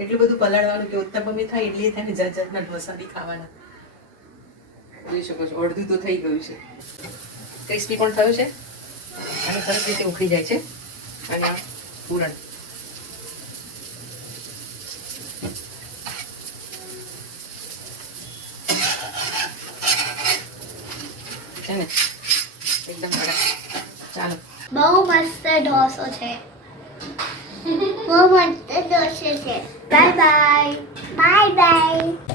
એટલું બધું પલાળવાનું કે ઉત્તપમ થાય, ઇડલી થાય ને જાત જાતના ઢોસા બી ખાવાના. જોઈ શકો છો અડધું તો થઈ ગયું છે, ક્રિસ્પી પણ થયું છે અને સરસ રીતે ઉખડી જાય છે. અને આ પૂરણ છે ને એકદમ કડક. ચાલો, બહુ મસ્ત ઢોસો છે. બહુ મસ્ત ઢોસો છે. Bye bye. Bye bye.